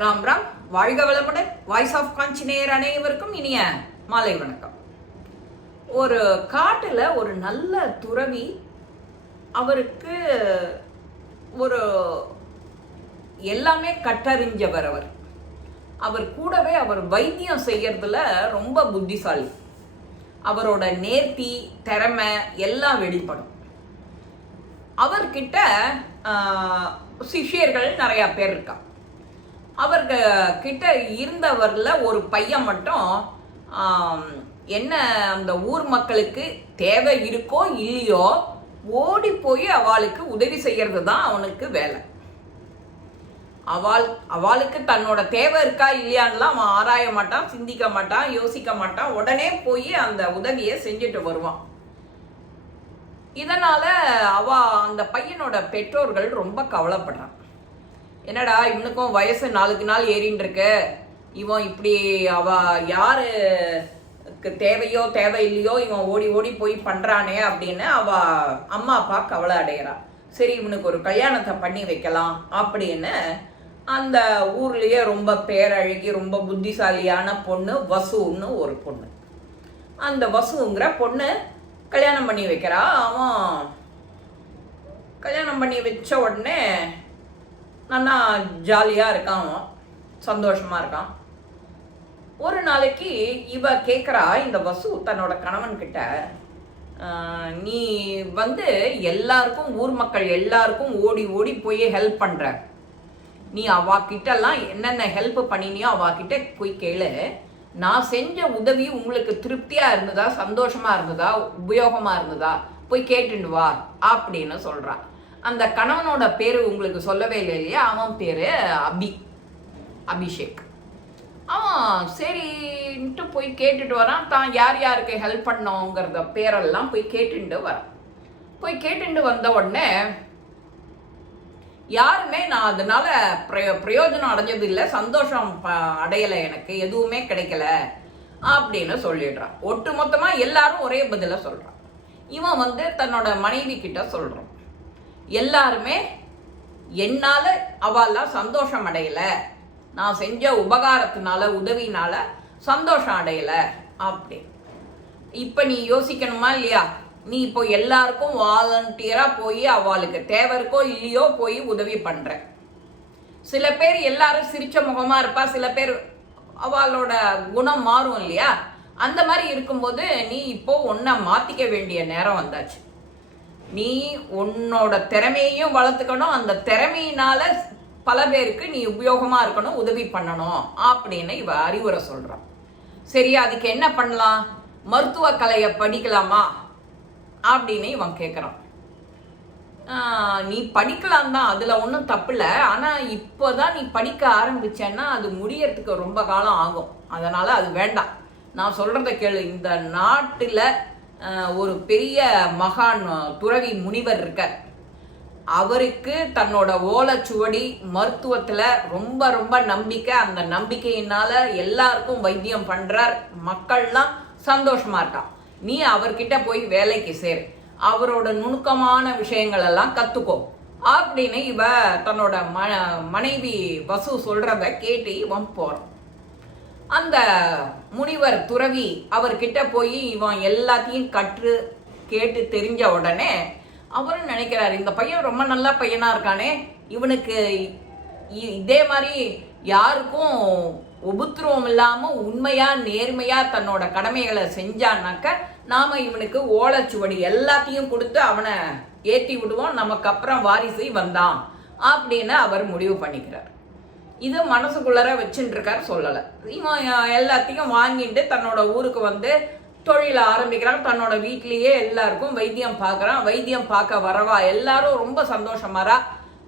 ராம் ராம். வாழ்க வளமுடன். Voice of காஞ்சி நேயர் அனைவருக்கும் இனிய மாலை வணக்கம். ஒரு காட்டுல ஒரு நல்ல துறவி, அவருக்கு ஒரு எல்லாமே கற்றறிஞ்சவர். அவர் கூடவே அவர் வைத்தியம் செய்யறதுல ரொம்ப புத்திசாலி. அவரோட நேர்த்தி, திறமை எல்லாம் வெளிப்படும். அவர்கிட்ட சிஷ்யர்கள் நிறைய பேர் இருக்கா. அவர்கிட்ட இருந்தவரில் ஒரு பையன் மட்டும் என்ன அந்த ஊர் மக்களுக்கு தேவை இருக்கோ இல்லையோ ஓடி போய் அவளுக்கு உதவி செய்யறது தான் அவனுக்கு வேலை. அவளுக்கு தன்னோட தேவை இருக்கா இல்லையான்லாம் அவன் ஆராய மாட்டான், சிந்திக்க மாட்டான், யோசிக்க மாட்டான். உடனே போய் அந்த உதவியை செஞ்சுட்டு வருவான். இதனால அந்த பையனோட பெற்றோர்கள் ரொம்ப கவலைப்படுறான். என்னடா இவனுக்கும் வயசு நாளுக்கு நாள் ஏறின்னு இருக்கு, இவன் இப்படி யாருக்கு தேவையோ தேவை இல்லையோ இவன் ஓடி ஓடி போய் பண்றானே அப்படின்னு அம்மா அப்பா கவலை அடைகிறான். சரி, இவனுக்கு ஒரு கல்யாணத்தை பண்ணி வைக்கலாம் அப்படின்னு அந்த ஊர்லயே ரொம்ப பேரழகி, ரொம்ப புத்திசாலியான பொண்ணு வசுன்னு ஒரு பொண்ணு. அந்த வசுங்கிற பொண்ணு கல்யாணம் பண்ணி வைக்கிறா. அவன் கல்யாணம் பண்ணி வச்ச உடனே நல்லா ஜாலியாக இருக்கான், அவன் சந்தோஷமாக இருக்கான். ஒரு நாளைக்கு இவ கேட்குறா, இந்த வசு தன்னோட கணவன்கிட்ட, நீ எல்லாருக்கும் ஊர் மக்கள் எல்லாருக்கும் ஓடி ஓடி போய் ஹெல்ப் பண்ணுற, நீ அவாக்கிட்டலாம் என்னென்ன ஹெல்ப் பண்ணினியோ அவாக்கிட்ட போய் கேளு. நான் செஞ்ச உதவி உங்களுக்கு திருப்தியாக இருந்ததா, சந்தோஷமாக இருந்ததா, உபயோகமாக இருந்ததா, போய் கேட்டுண்டு வா அப்படின்னு சொல்கிறான். அந்த கணவனோட பேர் உங்களுக்கு சொல்லவே இல்லை இல்லையா? அவன் பேர் அபிஷேக். அவன் சரின்ட்டு போய் கேட்டுட்டு வரான். தான் யார் யாருக்கு ஹெல்ப் பண்ணோங்கிறத பேரெல்லாம் போய் கேட்டுட்டு வரான். போய் கேட்டுட்டு வந்த உடனே யாருமே நான் அதனால பிரயோஜனம் அடைஞ்சது இல்லை, சந்தோஷம் அடையலை, எனக்கு எதுவுமே கிடைக்கல அப்படின்னு சொல்லிடுறான். ஒட்டு மொத்தமாக எல்லாரும் ஒரே பதில சொல்கிறான். இவன் தன்னோட மனைவி கிட்ட சொல்கிறான், எல்லாருமே என்னால் அவெல்லாம் சந்தோஷம் அடையலை, நான் செஞ்ச உபகாரத்தினால உதவினால சந்தோஷம் அடையலை அப்படி. இப்போ நீ யோசிக்கணுமா இல்லையா? நீ இப்போ எல்லாருக்கும் வாலண்டியராக போய் அவளுக்கு தேவை இருக்கோ இல்லையோ போய் உதவி பண்ணுற. சில பேர் எல்லாரும் சிரிச்ச முகமாக இருப்பா, சில பேர் அவளோட குணம் மாறும் இல்லையா? அந்த மாதிரி இருக்கும்போது நீ இப்போ உன்னை மாற்றிக்க வேண்டிய நேரம் வந்தாச்சு. நீ உன்னோட திறமையையும் வளர்த்துக்கணும், அந்த திறமையினால பல பேருக்கு நீ உபயோகமாக இருக்கணும், உதவி பண்ணணும் அப்படின்னு இவ அறிவுரை சொல்கிறான். சரி, அதுக்கு என்ன பண்ணலாம்? மருத்துவ கலையை படிக்கலாமா அப்படின்னு இவன் கேட்குறான். நீ படிக்கலாம் தான், அதில் ஒன்றும் தப்பு இல்லை. ஆனால் இப்போ தான் நீ படிக்க ஆரம்பிச்சேன்னா அது முடியறதுக்கு ரொம்ப காலம் ஆகும். அதனால் அது வேண்டாம். நான் சொல்கிறத கேளு. இந்த நாட்டில் ஒரு பெரிய மகான் துறவி முனிவர் இருக்கார். அவருக்கு தன்னோட ஓலைச்சுவடி மருத்துவத்தில் ரொம்ப ரொம்ப நம்பிக்கை. அந்த நம்பிக்கையினால எல்லாருக்கும் வைத்தியம் பண்ணுறார், மக்கள்லாம் சந்தோஷமா இருக்கான். நீ அவர்கிட்ட போய் வேலைக்கு சேர், அவரோட நுணுக்கமான விஷயங்கள் எல்லாம் கற்றுக்கோ அப்படின்னு இவ தன்னோட மனைவி வசு சொல்றத கேட்டு இவன் போறான். அந்த முனிவர் துறவி அவர்கிட்ட போய் இவன் எல்லாத்தையும் கேட்டு தெரிஞ்ச உடனே அவரும் நினைக்கிறாரு, இந்த பையன் ரொம்ப நல்ல பையனா இருக்கானே, இவனுக்கு இதே மாதிரி யாருக்கும் உபத்திரவம் இல்லாம உண்மையா நேர்மையா தன்னோட கடமைகளை செஞ்சான்னாக்க நாம இவனுக்கு ஓலைச்சுவடி எல்லாத்தையும் கொடுத்து அவனை ஏற்றி விடுவோம், நமக்கு அப்புறம் வாரிசு வந்தான் அப்படின்னு அவர் முடிவு பண்ணிக்கிறார். இது மனசுக்குள்ளர வச்சுட்டு இருக்காரு, சொல்லலை. இவன் எல்லாத்தையும் வாங்கிட்டு தன்னோட ஊருக்கு தொழில ஆரம்பிக்கிறான். தன்னோட வீட்லேயே எல்லாருக்கும் வைத்தியம் பார்க்குறான். வைத்தியம் பார்க்க வரவா எல்லாரும் ரொம்ப சந்தோஷமாரா.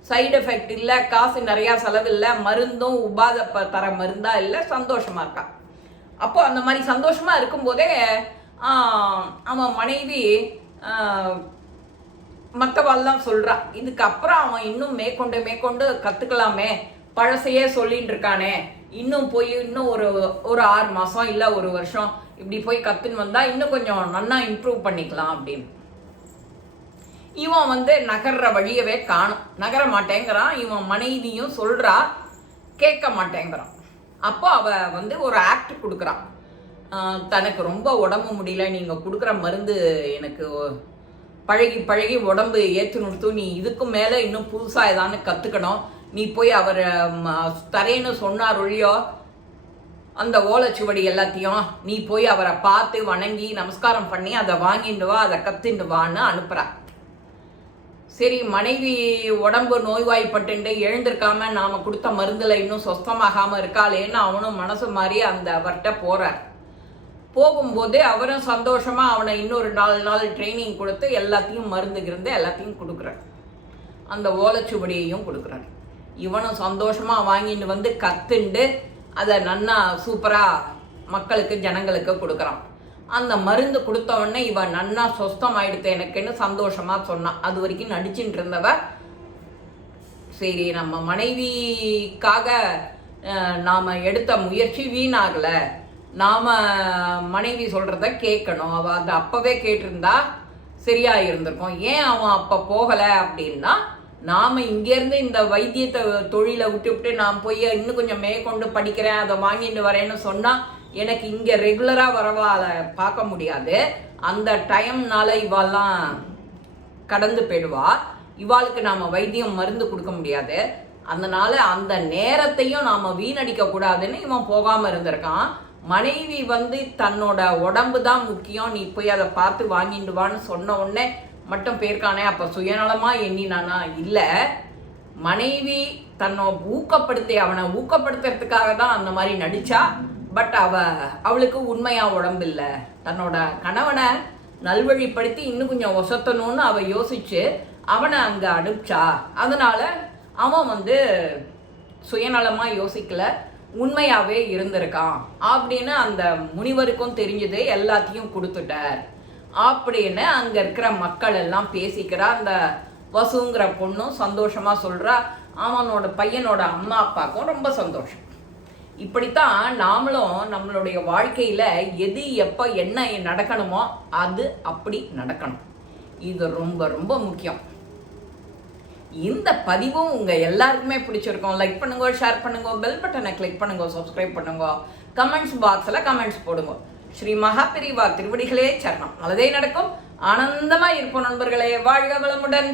சைடு எஃபெக்ட் இல்லை, காசு நிறையா செலவு இல்லை, மருந்தும் உபாத தர மருந்தா இல்லை, சந்தோஷமா இருக்கான். அப்போ அந்த மாதிரி சந்தோஷமா இருக்கும்போதே அவன் மனைவி மற்றவாள்லாம் சொல்கிறான், இதுக்கப்புறம் அவன் இன்னும் மேற்கொண்டு கற்றுக்கலாமே, பழசையே சொல்லின்னு இருக்கானே, இன்னும் போய் இன்னும் ஒரு 6 மாதம் இல்லை 1 வருஷம் இப்படி போய் கற்றுன்னு வந்தால் இன்னும் கொஞ்சம் நல்லா இம்ப்ரூவ் பண்ணிக்கலாம் அப்படின்னு. இவன் நகர்ற வழியவே காணும், நகர மாட்டேங்கிறான். இவன் மனைவியும் சொல்கிறா, கேட்க மாட்டேங்கிறான். அப்போ அவ வந்து ஒரு ஆக்ட் கொடுக்குறான். தனக்கு ரொம்ப உடம்பு முடியல, நீங்கள் கொடுக்குற மருந்து எனக்கு பழகி பழகி உடம்பு ஏற்று நிறுத்தும், நீ இதுக்கும் மேலே இன்னும் புதுசாக ஏதானு கற்றுக்கணும், நீ போய் அவர் தரேன்னு சொன்னார் ஒழியோ அந்த ஓலைச்சுவடி எல்லாத்தையும் நீ போய் அவரை பார்த்து வணங்கி நமஸ்காரம் பண்ணி அதை வாங்கிட்டு வா, அதை கற்றுண்டு வான்னு அனுப்புகிறா. சரி, மனைவி உடம்பு நோய்வாய்ப்பட்டு எழுந்திருக்காம நாம் கொடுத்த மருந்தில் இன்னும் சொஸ்தமாகாமல் இருக்காளேன்னு அவனும் மனசு மாறி அந்த அவர்கிட்ட போகிறார். போகும்போதே அவரும் சந்தோஷமாக அவனை இன்னொரு 4 நாள் ட்ரைனிங் கொடுத்து எல்லாத்தையும் மருந்துகிருந்து எல்லாத்தையும் கொடுக்குறார். அந்த ஓலைச்சுவடியையும் கொடுக்குறார். இவனும் சந்தோஷமாக வாங்கிட்டு வந்து கற்றுண்டு அதை நன்னா சூப்பராக மக்களுக்கு ஜனங்களுக்கு கொடுக்குறான். அந்த மருந்து கொடுத்தவொடனே இவன் நன்னா சொஸ்தம் ஆயிடுத்து எனக்குன்னு சந்தோஷமாக சொன்னான். அது வரைக்கும் நடிச்சுட்டு இருந்தவ, சரி நம்ம மனைவிக்காக நாம் எடுத்த முயற்சி வீணாகலை, நாம் மனைவி சொல்கிறத கேட்கணும், அவள் அதை அப்போவே கேட்டிருந்தா சரியாக இருந்திருக்கும். ஏன் அவன் அப்போ போகலை அப்படின்னா, நாம் இங்கேருந்து இந்த வைத்தியத்தை தொழிலை விட்டு நான் போய் இன்னும் கொஞ்சம் மேற்கொண்டு படிக்கிறேன், அதை வாங்கிட்டு வரேன்னு சொன்னால் எனக்கு இங்கே ரெகுலராக வரவா அதை பார்க்க முடியாது. அந்த டைம்னால இவாள்லாம் கடந்து போயிடுவா, இவாளுக்கு நாம் வைத்தியம் மருந்து கொடுக்க முடியாது. அதனால் அந்த நேரத்தையும் நாம் வீணடிக்கக்கூடாதுன்னு இவன் போகாமல் இருந்திருக்கான். மனைவி வந்து தன்னோட உடம்பு தான் முக்கியம், நீ போய் அதை பார்த்து வாங்கிட்டு வான்னு சொன்ன உடனே மட்டும் போயிருக்கானே, அப்போ சுயநலமாக எண்ணினானா? இல்லை, மனைவி தன்னை ஊக்கப்படுத்தி அவனை ஊக்கப்படுத்துறதுக்காக தான் அந்த மாதிரி நடித்தா. பட் அவளுக்கு உண்மையாக உடம்பு இல்லை, தன்னோட கணவனை நல்வழிப்படுத்தி இன்னும் கொஞ்சம் ஒசத்தணும்னு அவள் யோசித்து அவனை அங்கே அனுப்பிச்சா. அதனால் அவன் வந்து சுயநலமாக யோசிக்கலை, உண்மையாகவே இருந்திருக்கான் அப்படின்னு அந்த முனிவருக்கும் தெரிஞ்சது. எல்லாத்தையும் கொடுத்துட்டார் அப்படின்னு அங்கே இருக்கிற மக்கள் எல்லாம் பேசிக்கிறா. அந்த வசுங்கிற பொண்ணும் சந்தோஷமாக சொல்கிறா. அவனோட பையனோட அம்மா அப்பாவுக்கும் ரொம்ப சந்தோஷம். இப்படித்தான் நாமளும் நம்மளுடைய வாழ்க்கையில் எது எப்போ என்ன நடக்கணுமோ அது அப்படி நடக்கணும். இது ரொம்ப ரொம்ப முக்கியம். இந்த பதிவும் உங்கள் எல்லாருக்குமே பிடிச்சிருக்கோம். லைக் பண்ணுங்க, ஷேர் பண்ணுங்க, பெல் பட்டனை கிளிக் பண்ணுங்க, சப்ஸ்கிரைப் பண்ணுங்க, கமெண்ட்ஸ் பாக்ஸில் கமெண்ட்ஸ் போடுங்க. ஸ்ரீ மகாபெரிவா திருவடிகளே சரணம். நல்லதே நடக்கும். ஆனந்தமாக இருப்போம் நண்பர்களே. வாழ்க வளமுடன்.